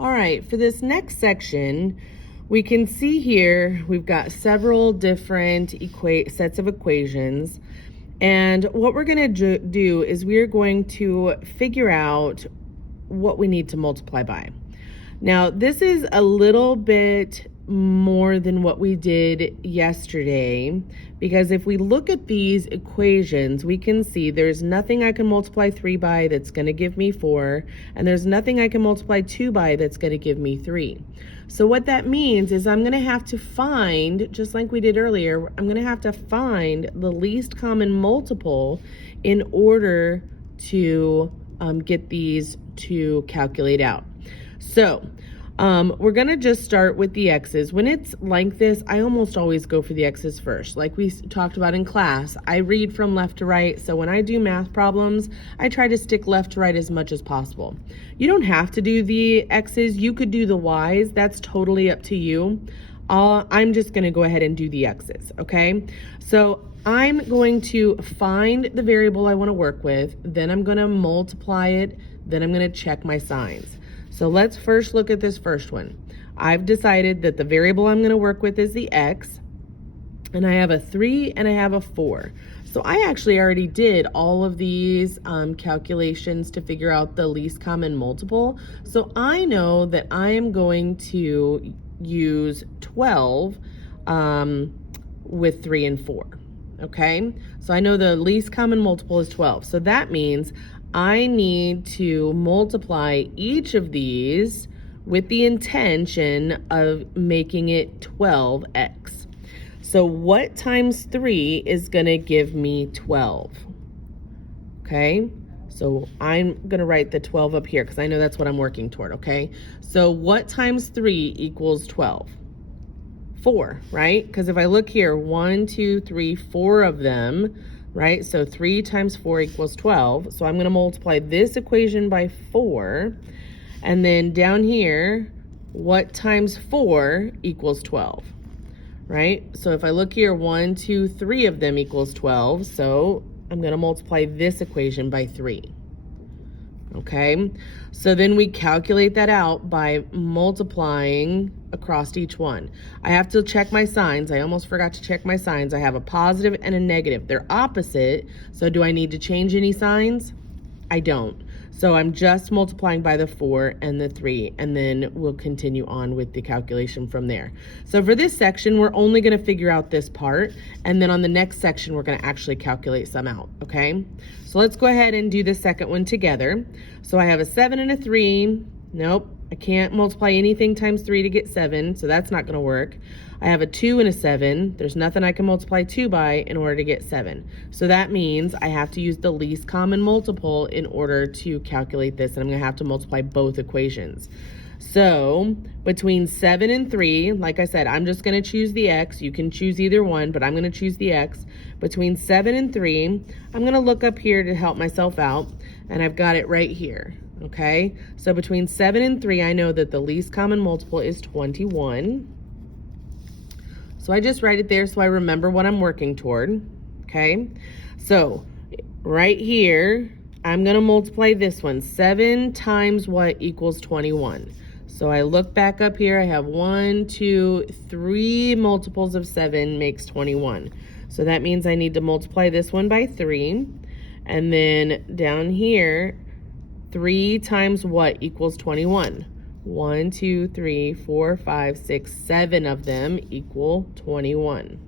All right, for this next section, we can see here we've got several different sets of equations. And what we're going to do is we're going to figure out what we need to multiply by. Now, this is a little bit more than what we did yesterday, because if we look at these equations, we can see there's nothing I can multiply 3 by that's going to give me 4, and there's nothing I can multiply 2 by that's going to give me 3. So what that means is I'm going to have to find, just like we did earlier, I'm going to have to find the least common multiple in order to get these to calculate out. So we're gonna just start with the x's. When it's like this, I almost always go for the x's first. Like we talked about in class, I read from left to right, so when I do math problems, I try to stick left to right as much as possible. You don't have to do the x's, you could do the y's, that's totally up to you. I'm just gonna go ahead and do the x's, okay? So I'm going to find the variable I wanna work with, then I'm gonna multiply it, then I'm gonna check my signs. So let's first look at this first one. I've decided that the variable I'm going to work with is the x, and I have a 3 and I have a 4. So I actually already did all of these calculations to figure out the least common multiple. So I know that I am going to use 12 with 3 and 4. Okay, so I know the least common multiple is 12. So that means I need to multiply each of these with the intention of making it 12x. So what times 3 is going to give me 12? Okay, so I'm going to write the 12 up here because I know that's what I'm working toward, okay? So what times 3 equals 12? 4, right? Because if I look here, 1, 2, 3, 4 of them, right? So 3 times 4 equals 12. So I'm going to multiply this equation by 4. And then down here, what times 4 equals 12, right? So if I look here, 1, 2, 3 of them equals 12. So I'm going to multiply this equation by 3. Okay, so then we calculate that out by multiplying across each one. I have to check my signs. I almost forgot to check my signs. I have a positive and a negative. They're opposite, so do I need to change any signs? I don't. So I'm just multiplying by the 4 and the 3, and then we'll continue on with the calculation from there. So for this section, we're only going to figure out this part, and then on the next section, we're going to actually calculate some out, okay? So let's go ahead and do the second one together. So I have a 7 and a 3. Nope, I can't multiply anything times 3 to get 7, so that's not going to work. I have a 2 and a 7. There's nothing I can multiply 2 by in order to get 7. So that means I have to use the least common multiple in order to calculate this, and I'm going to have to multiply both equations. So between 7 and 3, like I said, I'm just going to choose the x. You can choose either one, but I'm going to choose the x. Between 7 and 3, I'm going to look up here to help myself out, and I've got it right here. Okay, so between 7 and 3, I know that the least common multiple is 21. So I just write it there so I remember what I'm working toward, okay? So right here, I'm gonna multiply this one. 7 times what equals 21? So I look back up here, I have 1, 2, 3 multiples of 7 makes 21. So that means I need to multiply this one by 3. And then down here, 3 times what equals 21? 1, 2, 3, 4, 5, 6, 7 of them equal 21.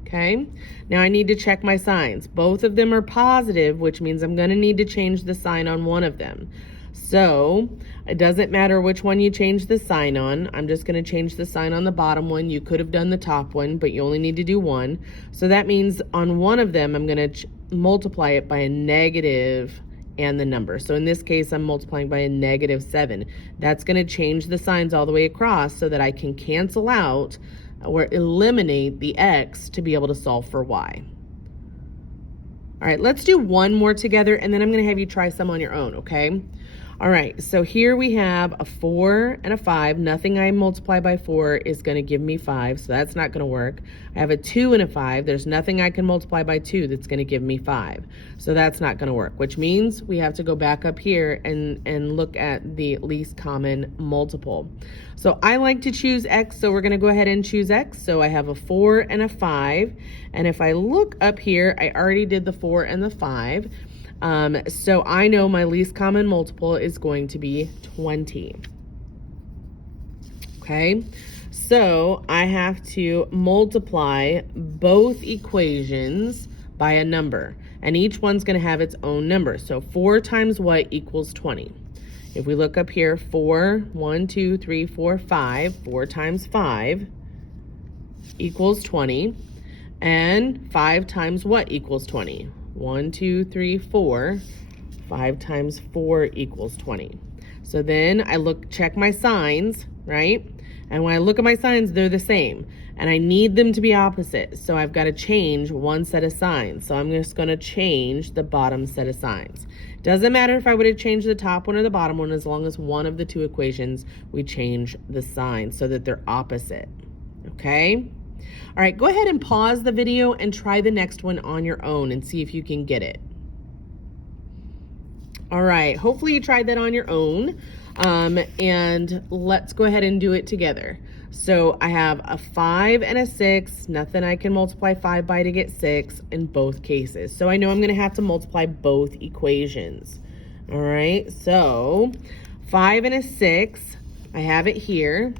Okay, now I need to check my signs. Both of them are positive, which means I'm going to need to change the sign on one of them. So it doesn't matter which one you change the sign on. I'm just going to change the sign on the bottom one. You could have done the top one, but you only need to do one. So that means on one of them, I'm going to multiply it by a negative and the number. So in this case, I'm multiplying by a negative 7. That's going to change the signs all the way across so that I can cancel out or eliminate the x to be able to solve for y. All right, let's do one more together, and then I'm going to have you try some on your own, okay? All right, so here we have a 4 and a 5. Nothing I multiply by 4 is going to give me 5, so that's not going to work. I have a 2 and a 5. There's nothing I can multiply by 2 that's going to give me 5, so that's not going to work, which means we have to go back up here and look at the least common multiple. So I like to choose X, so we're going to go ahead and choose X. So I have a 4 and a 5, and if I look up here, I already did the 4 and the 5. So I know my least common multiple is going to be 20. Okay, so I have to multiply both equations by a number, and each one's going to have its own number. So 4 times what equals 20? If we look up here, 4, 1, 2, 3, 4, 5, 4 times 5 equals 20, and 5 times what equals 20? 1, 2, 3, 4. 5 times 4 equals 20. So then I check my signs, right? And when I look at my signs, they're the same. And I need them to be opposite. So I've got to change one set of signs. So I'm just going to change the bottom set of signs. Doesn't matter if I would have changed the top one or the bottom one, as long as one of the two equations, we change the sign so that they're opposite. Okay? All right, go ahead and pause the video and try the next one on your own and see if you can get it. All right, hopefully you tried that on your own. And let's go ahead and do it together. So I have a 5 and a 6, nothing I can multiply 5 by to get 6 in both cases. So I know I'm gonna have to multiply both equations. All right, so 5 and a 6, I have it here.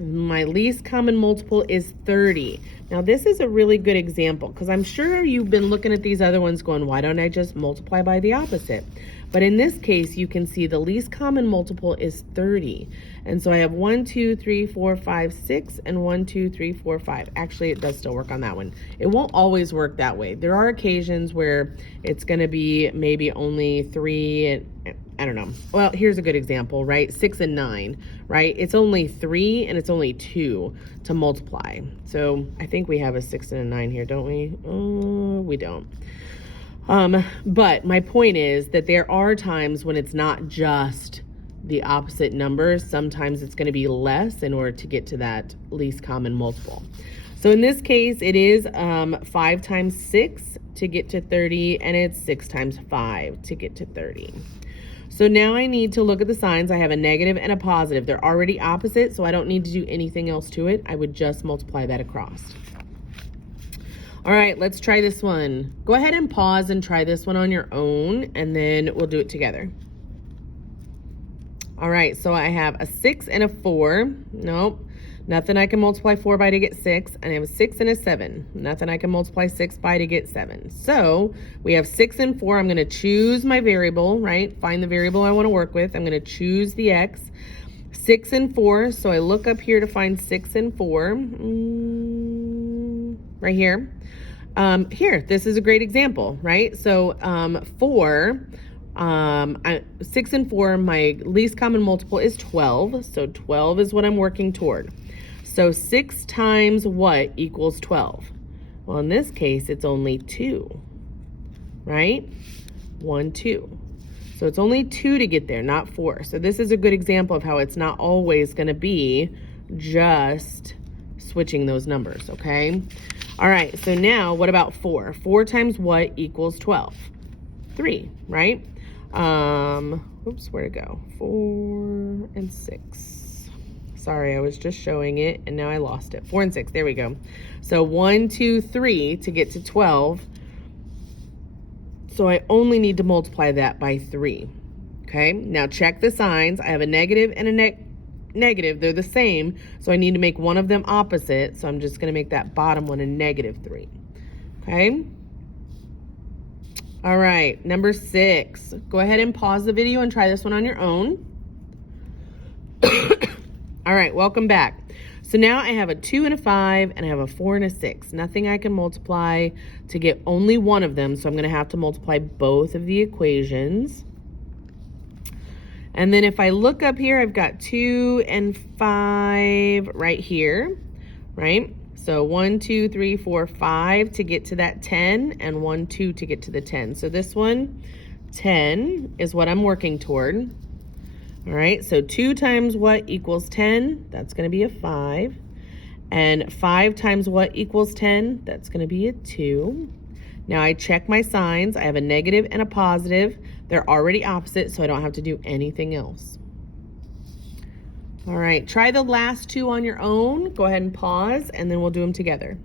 My least common multiple is 30. Now this is a really good example because I'm sure you've been looking at these other ones going, why don't I just multiply by the opposite? But in this case, you can see the least common multiple is 30. And so I have 1, 2, 3, 4, 5, 6, and 1, 2, 3, 4, 5. Actually, it does still work on that one. It won't always work that way. There are occasions where it's gonna be maybe only 3 and I don't know. Well, here's a good example, right? 6 and 9, right? It's only 3 and it's only 2 to multiply. So I think we have a 6 and a 9 here, don't we? We don't. But my point is that there are times when it's not just the opposite numbers. Sometimes it's going to be less in order to get to that least common multiple. So in this case, it is 5 times 6 to get to 30, and it's 6 times 5 to get to 30. So now I need to look at the signs. I have a negative and a positive. They're already opposite, so I don't need to do anything else to it. I would just multiply that across. All right, let's try this one. Go ahead and pause and try this one on your own, and then we'll do it together. All right, so I have a 6 and a 4. Nope, nothing I can multiply 4 by to get 6. And I have a 6 and a 7. Nothing I can multiply 6 by to get 7. So we have 6 and 4. I'm gonna choose my variable, right? Find the variable I wanna work with. I'm gonna choose the X. 6 and 4, so I look up here to find 6 and 4. Right here. Here, this is a great example, right? So 6 and 4, my least common multiple is 12. So 12 is what I'm working toward. So 6 times what equals 12? Well, in this case, it's only 2, right? 1, 2. So it's only 2 to get there, not 4. So this is a good example of how it's not always going to be just switching those numbers, okay? All right, so now what about 4? 4 times what equals 12? 3, right? Oops, where'd it go? 4 and 6. Sorry, I was just showing it and now I lost it. 4 and 6, there we go. So 1, 2, 3 to get to 12. So I only need to multiply that by 3, okay? Now check the signs. I have a negative and a negative, they're the same, so I need to make one of them opposite, so I'm just gonna make that bottom one a -3, okay? All right, number 6. Go ahead and pause the video and try this one on your own. All right, welcome back. So now I have a 2 and a 5, and I have a 4 and a 6. Nothing I can multiply to get only one of them, so I'm gonna have to multiply both of the equations. And then if I look up here, I've got 2 and 5 right here, right? So 1, 2, 3, 4, 5 to get to that 10, and 1, 2 to get to the 10. So this one, 10 is what I'm working toward. All right, so 2 times what equals 10? That's going to be a 5. And 5 times what equals 10? That's going to be a 2. Now I check my signs. I have a negative and a positive. They're already opposite, so I don't have to do anything else. All right, try the last two on your own. Go ahead and pause, and then we'll do them together.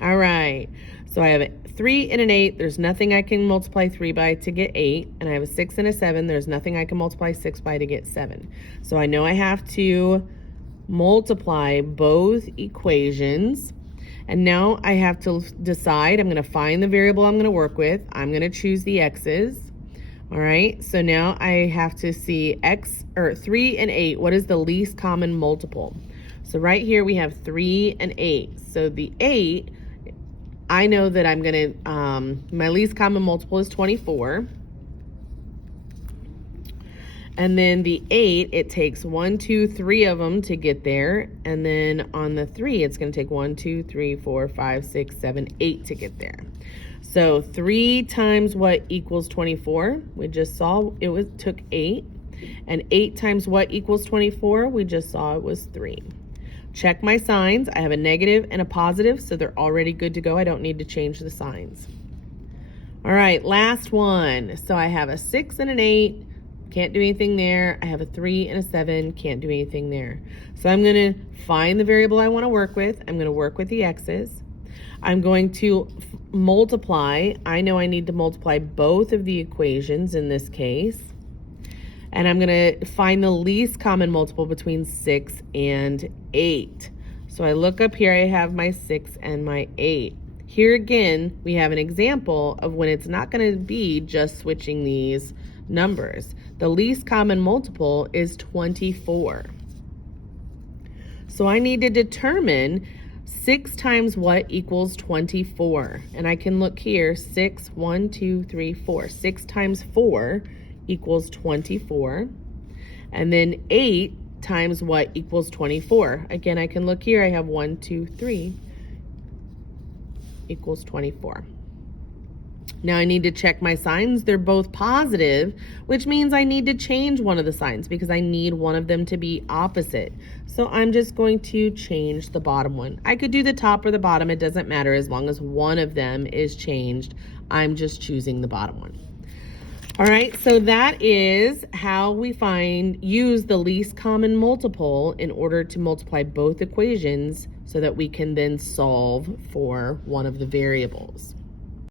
All right, so I have a 3 and an 8. There's nothing I can multiply 3 by to get 8. And I have a 6 and a 7. There's nothing I can multiply 6 by to get 7. So I know I have to multiply both equations. And now I have to decide. I'm going to find the variable I'm going to work with. I'm going to choose the x's. All right, so now I have to see 3 and 8. What is the least common multiple? So right here we have 3 and 8. So the 8, I know that I'm going to, my least common multiple is 24. And then the 8, it takes 1, 2, 3 of them to get there. And then on the 3, it's going to take 1, 2, 3, 4, 5, 6, 7, 8 to get there. So 3 times what equals 24? We just saw it took 8. And 8 times what equals 24? We just saw it was 3. Check my signs. I have a negative and a positive, so they're already good to go. I don't need to change the signs. All right, last one. So I have a 6 and an 8. Can't do anything there. I have a 3 and a 7. Can't do anything there. So I'm going to find the variable I want to work with. I'm going to work with the x's. I'm going to multiply. I know I need to multiply both of the equations in this case. And I'm going to find the least common multiple between 6 and 8. So I look up here, I have my 6 and my 8. Here again, we have an example of when it's not going to be just switching these numbers. The least common multiple is 24. So I need to determine 6 times what equals 24. And I can look here, 6, 1, 2, 3, 4. 6 times 4 equals 24. And then 8 times what equals 24. Again, I can look here, I have 1, 2, 3 equals 24. Now I need to check my signs. They're both positive, which means I need to change one of the signs because I need one of them to be opposite. So I'm just going to change the bottom one. I could do the top or the bottom. It doesn't matter as long as one of them is changed. I'm just choosing the bottom one. All right, so that is how we use the least common multiple in order to multiply both equations so that we can then solve for one of the variables.